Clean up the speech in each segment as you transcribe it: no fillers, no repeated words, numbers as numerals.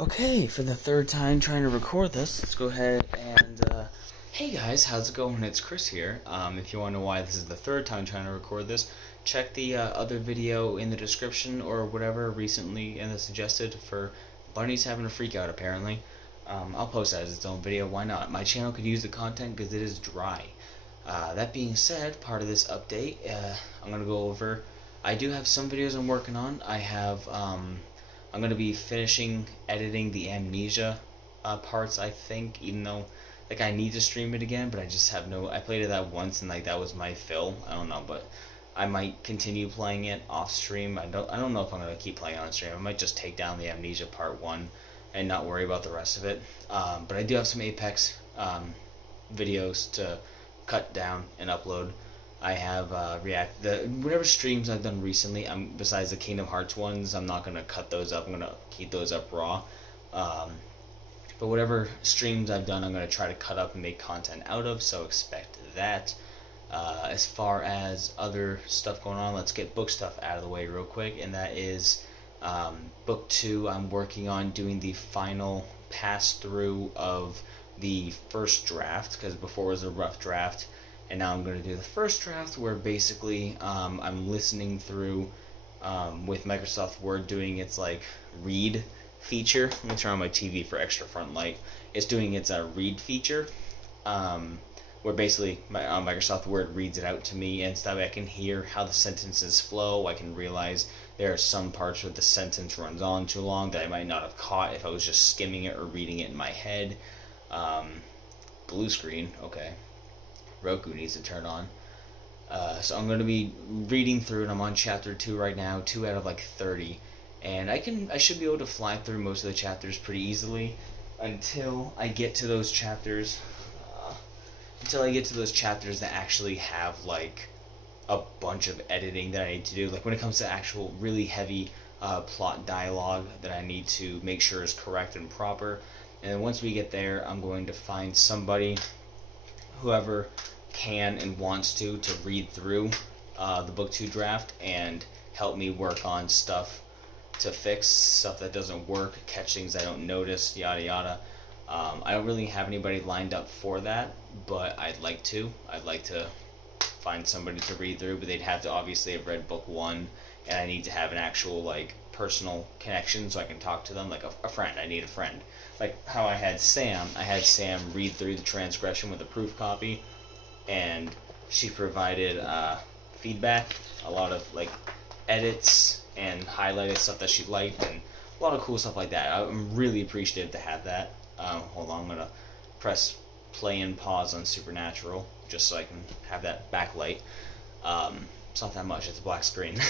Okay, for the third time trying to record this, let's go ahead and, hey guys, how's it going? It's Chris here. If you want to know why this is the third time trying to record this, check the other video in the description or whatever recently in the suggested for bunnies having a freak out apparently. I'll post that as its own video, why not? My channel could use the content because it is dry. That being said, part of this update, I'm going to go over, I do have some videos I'm working on. I'm going to be finishing editing the amnesia parts, I think, even though, like, I need to stream it again, but I just have no, I played it that once, and, like, that was my fill, I don't know, but I might continue playing it off stream. I don't know if I'm going to keep playing on stream. I might just take down the amnesia part 1 and not worry about the rest of it, but I do have some Apex videos to cut down and upload. I have whatever streams I've done recently, besides the Kingdom Hearts ones, I'm not going to cut those up. I'm going to keep those up raw. But whatever streams I've done, I'm going to try to cut up and make content out of, so expect that. As far as other stuff going on, let's get book stuff out of the way real quick, and that is book 2. I'm working on doing the final pass through of the first draft, because before it was a rough draft. And now I'm going to do the first draft, where basically I'm listening through with Microsoft Word doing its like read feature. Let me turn on my TV for extra front light. It's doing its read feature, where basically Microsoft Word reads it out to me, and that way I can hear how the sentences flow. I can realize there are some parts where the sentence runs on too long that I might not have caught if I was just skimming it or reading it in my head. Blue screen, okay. Roku needs to turn on. So I'm going to be reading through, and I'm on chapter 2 right now, 2 out of like 30, and I should be able to fly through most of the chapters pretty easily until I get to those chapters. That actually have like a bunch of editing that I need to do. Like when it comes to actual really heavy plot dialogue that I need to make sure is correct and proper. And then once we get there, I'm going to find somebody, whoever can and wants to read through the book 2 draft and help me work on stuff to fix stuff that doesn't work, catch things I don't notice, yada yada. I don't really have anybody lined up for that, but I'd like to find somebody to read through, but they'd have to obviously have read book 1, and I need to have an actual like personal connection so I can talk to them, like a friend. I need a friend, like how I had Sam read through the transgression with a proof copy, and she provided feedback, a lot of like edits and highlighted stuff that she liked, and a lot of cool stuff like that. I'm really appreciative to have that. Hold on, I'm gonna press play and pause on Supernatural just so I can have that backlight. It's not that much, it's a black screen.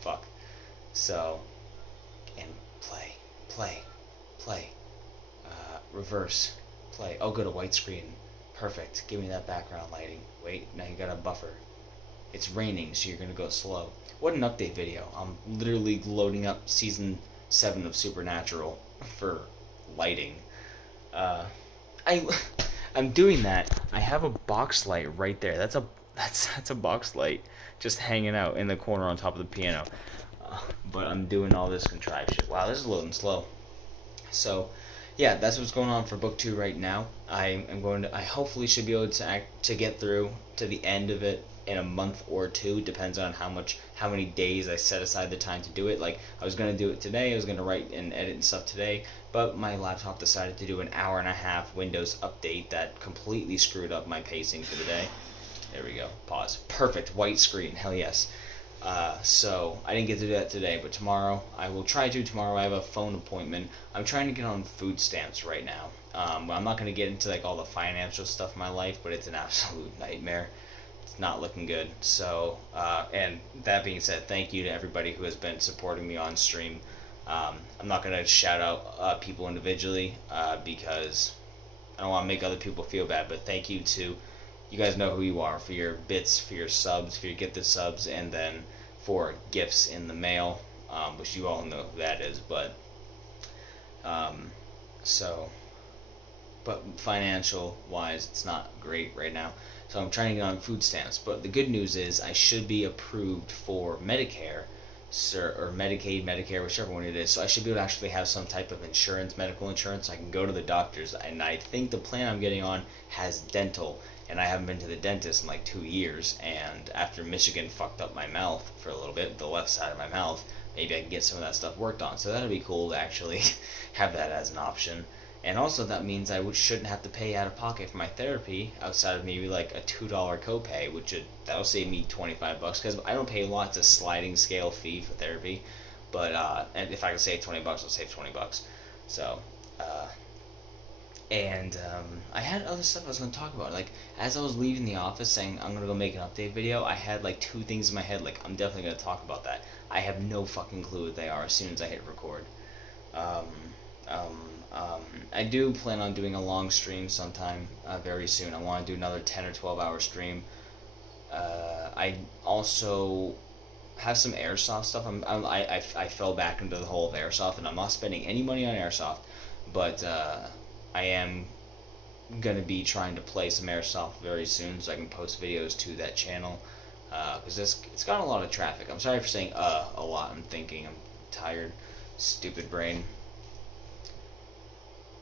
Fuck. So, and play, reverse, play. Oh good, a white screen. Perfect. Give me that background lighting. Wait, now you got a buffer. It's raining, so you're gonna go slow. What an update video. I'm literally loading up season 7 of Supernatural for lighting. I'm doing that. I have a box light right there. That's a box light just hanging out in the corner on top of the piano. But I'm doing all this contrived shit. Wow, this is loading slow. So, yeah, that's what's going on for book 2 right now. I hopefully should be able to get through to the end of it in a month or 2. Depends on how many days I set aside the time to do it. Like, I was gonna do it today. I was gonna write and edit and stuff today, but my laptop decided to do an hour-and-a-half Windows update that completely screwed up my pacing for the day. There we go. Pause. Perfect. White screen. Hell yes. So I didn't get to do that today, but tomorrow I will try to. Tomorrow I have a phone appointment. I'm trying to get on food stamps right now. I'm not going to get into like all the financial stuff in my life, but it's an absolute nightmare. It's not looking good. So, and that being said, thank you to everybody who has been supporting me on stream. I'm not going to shout out people individually because I don't want to make other people feel bad, but thank you to, you guys know who you are, for your bits, for your subs, for your get the subs, and then for gifts in the mail, which you all know who that is, but but financial wise it's not great right now, so I'm trying to get on food stamps. But the good news is I should be approved for Medicare, or Medicaid, Medicare, whichever one it is. So I should be able to actually have some type of insurance, medical insurance. I can go to the doctors, and I think the plan I'm getting on has dental, and I haven't been to the dentist in like 2 years. And after Michigan fucked up my mouth for a little bit, the left side of my mouth, maybe I can get some of that stuff worked on. So that'd be cool to actually have that as an option. And also that means I shouldn't have to pay out of pocket for my therapy outside of maybe like a $2 copay, that'll save me $25 because I don't pay a lot. It's a sliding scale fee for therapy, but and if I can save $20, I'll save $20. So I had other stuff I was going to talk about. Like, as I was leaving the office saying I'm going to go make an update video, I had like 2 things in my head, like I'm definitely going to talk about that. I have no fucking clue what they are as soon as I hit record. I do plan on doing a long stream sometime very soon. I want to do another 10 or 12 hour stream. I also have some airsoft stuff. I fell back into the hole of airsoft, and I'm not spending any money on airsoft, but I am gonna be trying to play some airsoft very soon, so I can post videos to that channel. Because it's got a lot of traffic. I'm sorry for saying a lot. I'm tired, stupid brain.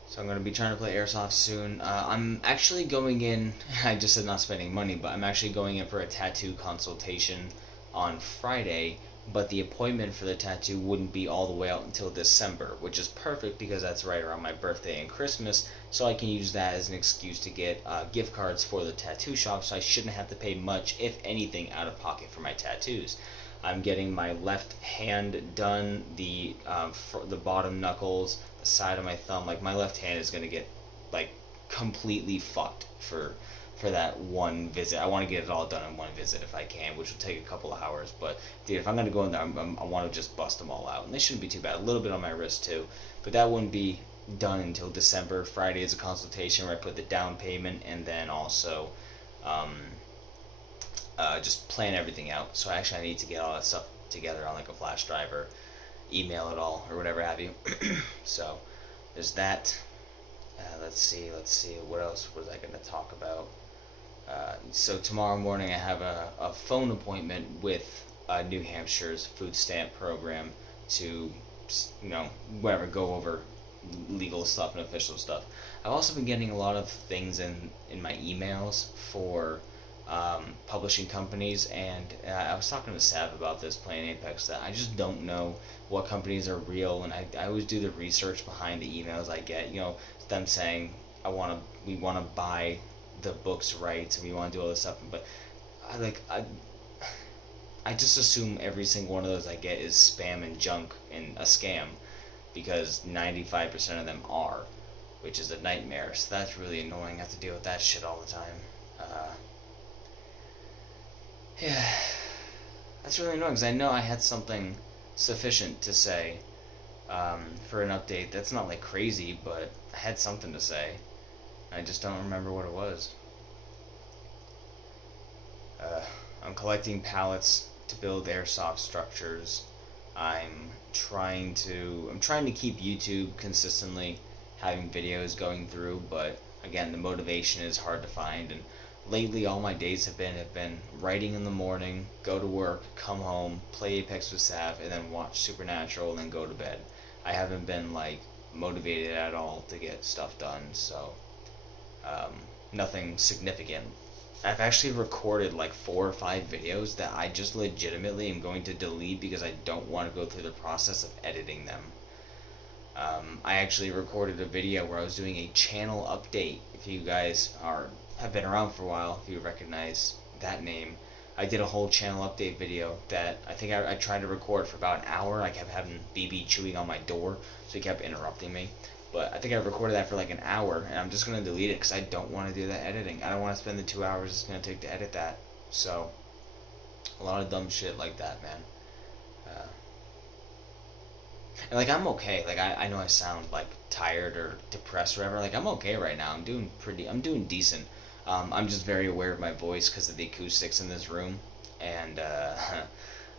So I'm going to be trying to play airsoft soon. I'm actually going in, I just said not spending money, but I'm actually going in for a tattoo consultation on Friday, but the appointment for the tattoo wouldn't be all the way out until December, which is perfect because that's right around my birthday and Christmas, so I can use that as an excuse to get gift cards for the tattoo shop, so I shouldn't have to pay much, if anything, out of pocket for my tattoos. I'm getting my left hand done, the bottom knuckles, the side of my thumb. Like, my left hand is gonna get like completely fucked for that one visit. I want to get it all done in one visit if I can, which will take a couple of hours. But dude, if I'm gonna go in there, I want to just bust them all out, and they shouldn't be too bad. A little bit on my wrist too, but that wouldn't be done until December. Friday is a consultation where I put the down payment, and then also just plan everything out. So actually I need to get all that stuff together on like a flash drive or email it all or whatever have you. So there's that. Let's see what else was I going to talk about. So tomorrow morning I have a phone appointment with New Hampshire's food stamp program to, whatever, go over legal stuff and official stuff. I've also been getting a lot of things in my emails for publishing companies, and I was talking to Sav about this playing Apex, that I just don't know what companies are real, and I always do the research behind the emails I get, them saying we want to buy the book's rights and we want to do all this stuff, but I just assume every single one of those I get is spam and junk and a scam, because 95% of them are, which is a nightmare. So that's really annoying. I have to deal with that shit all the time. Yeah, that's really annoying, because I know I had something sufficient to say for an update. That's not like crazy, but I had something to say. I just don't remember what it was. I'm collecting pallets to build airsoft structures. I'm trying to keep YouTube consistently having videos going through, but again, the motivation is hard to find. And lately all my days have been writing in the morning, go to work, come home, play Apex with Sav, and then watch Supernatural, and then go to bed. I haven't been like motivated at all to get stuff done, so nothing significant. I've actually recorded like 4 or 5 videos that I just legitimately am going to delete because I don't want to go through the process of editing them. I actually recorded a video where I was doing a channel update. If you guys have been around for a while, if you recognize that name, I did a whole channel update video that I think I tried to record for about an hour. I kept having BB chewing on my door, so he kept interrupting me. But I think I recorded that for like an hour, and I'm just going to delete it because I don't want to do that editing. I don't want to spend the 2 hours it's going to take to edit that. So, a lot of dumb shit like that, man. And like, I'm okay. Like, I know I sound like tired or depressed or whatever. Like, I'm okay right now. I'm doing decent. I'm just very aware of my voice because of the acoustics in this room. And I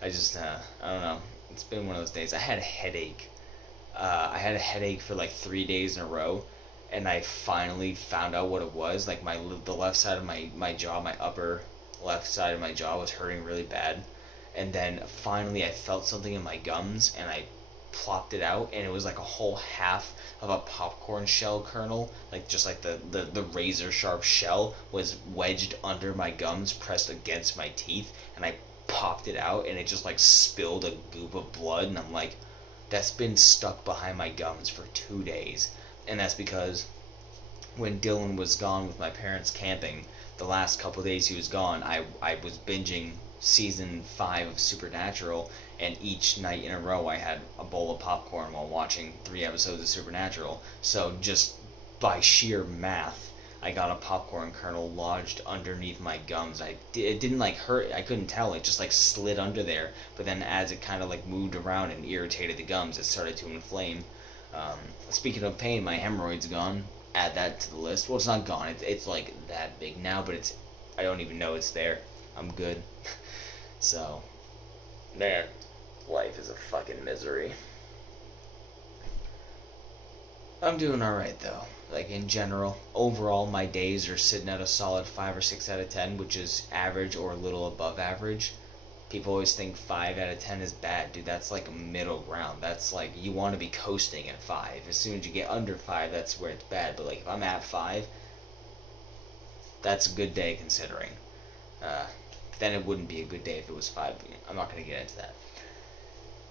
don't know. It's been one of those days. I had a headache. I had a headache for like 3 days in a row, and I finally found out what it was. Like, the left side of my jaw, my upper left side of my jaw was hurting really bad, and then finally I felt something in my gums, and I plopped it out, and it was like a whole half of a popcorn shell kernel, like just like the razor sharp shell was wedged under my gums, pressed against my teeth, and I popped it out, and it just like spilled a goop of blood, and I'm like, that's been stuck behind my gums for 2 days. And that's because when Dylan was gone with my parents camping, the last couple of days he was gone, I was binging season 5 of Supernatural, and each night in a row I had a bowl of popcorn while watching 3 episodes of Supernatural. So just by sheer math, I got a popcorn kernel lodged underneath my gums. It didn't like hurt, I couldn't tell, it just like slid under there, but then as it kind of like moved around and irritated the gums, it started to inflame. Speaking of pain, my hemorrhoid's gone. Add that to the list. Well, it's not gone, it's like that big now, but I don't even know it's there. I'm good. So, man, life is a fucking misery. I'm doing alright though. Like in general, overall my days are sitting at a solid 5 or 6 out of 10, which is average or a little above average. People always think 5 out of 10 is bad. Dude, that's like a middle ground. That's like, you want to be coasting at 5. As soon as you get under 5, that's where it's bad. But like, if I'm at 5, that's a good day considering. Then it wouldn't be a good day if it was 5. I'm not going to get into that.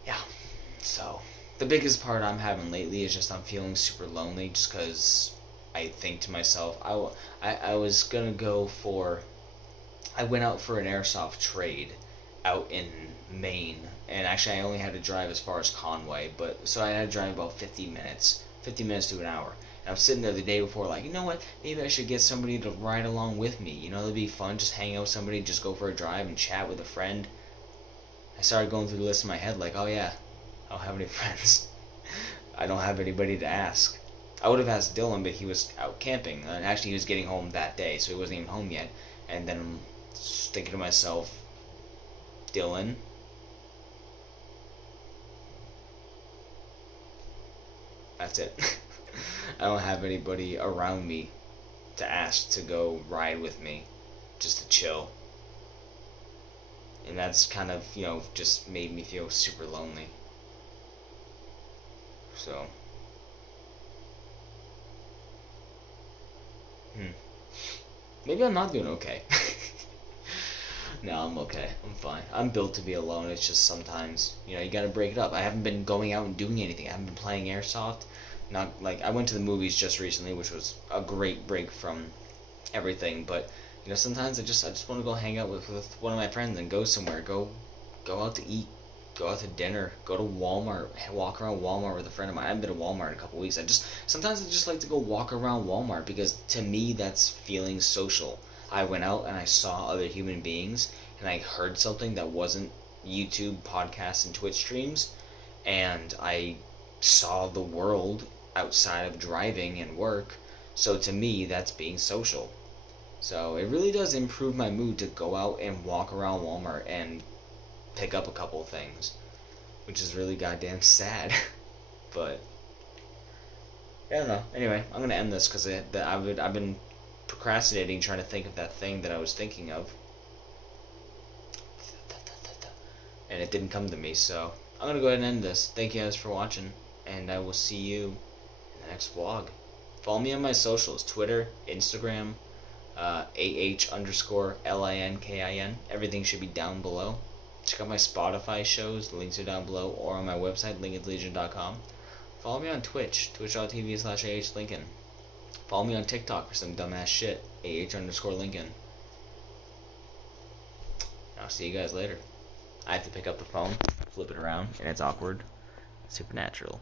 Yeah, so the biggest part I'm having lately is just I'm feeling super lonely, just because I think to myself, I was going to go for, I went out for an airsoft trade out in Maine, and actually I only had to drive as far as Conway, but so I had to drive about 50 minutes to an hour. And I'm sitting there the day before like, you know what, maybe I should get somebody to ride along with me. You know, it'd be fun, just hang out with somebody, just go for a drive and chat with a friend. I started going through the list in my head like, oh yeah, I don't have any friends. I don't have anybody to ask. I would have asked Dylan, but he was out camping, and actually he was getting home that day, so he wasn't even home yet. And then I'm thinking to myself, Dylan, that's it. I don't have anybody around me to ask to go ride with me, just to chill. And that's kind of, you know, just made me feel super lonely. So, maybe I'm not doing okay. No, I'm okay. I'm fine. I'm built to be alone. It's just sometimes, you know, you gotta break it up. I haven't been going out and doing anything. I haven't been playing Airsoft. Not like, I went to the movies just recently, which was a great break from everything. But, you know, sometimes I just want to go hang out with one of my friends and go somewhere. Go out to eat. Go out to dinner. Go to Walmart. Walk around Walmart with a friend of mine. I haven't been to Walmart in a couple weeks. Sometimes I just like to go walk around Walmart, because to me that's feeling social. I went out and I saw other human beings, and I heard something that wasn't YouTube, podcasts, and Twitch streams, and I saw the world outside of driving and work. So to me, that's being social. So it really does improve my mood to go out and walk around Walmart and pick up a couple of things, which is really goddamn sad. But I don't know. Anyway, I'm gonna end this because I've been procrastinating, trying to think of that thing that I was thinking of, and it didn't come to me. So I'm gonna go ahead and end this. Thank you guys for watching, and I will see you in the next vlog. Follow me on my socials: Twitter, Instagram, AH_LINKIN. Everything should be down below. Check out my Spotify shows. The links are down below, or on my website, linkinslegion.com. Follow me on Twitch, twitch.tv/ahlinkin. Follow me on TikTok for some dumbass shit, AH_Linkin. I'll see you guys later. I have to pick up the phone, flip it around, and it's awkward. Supernatural.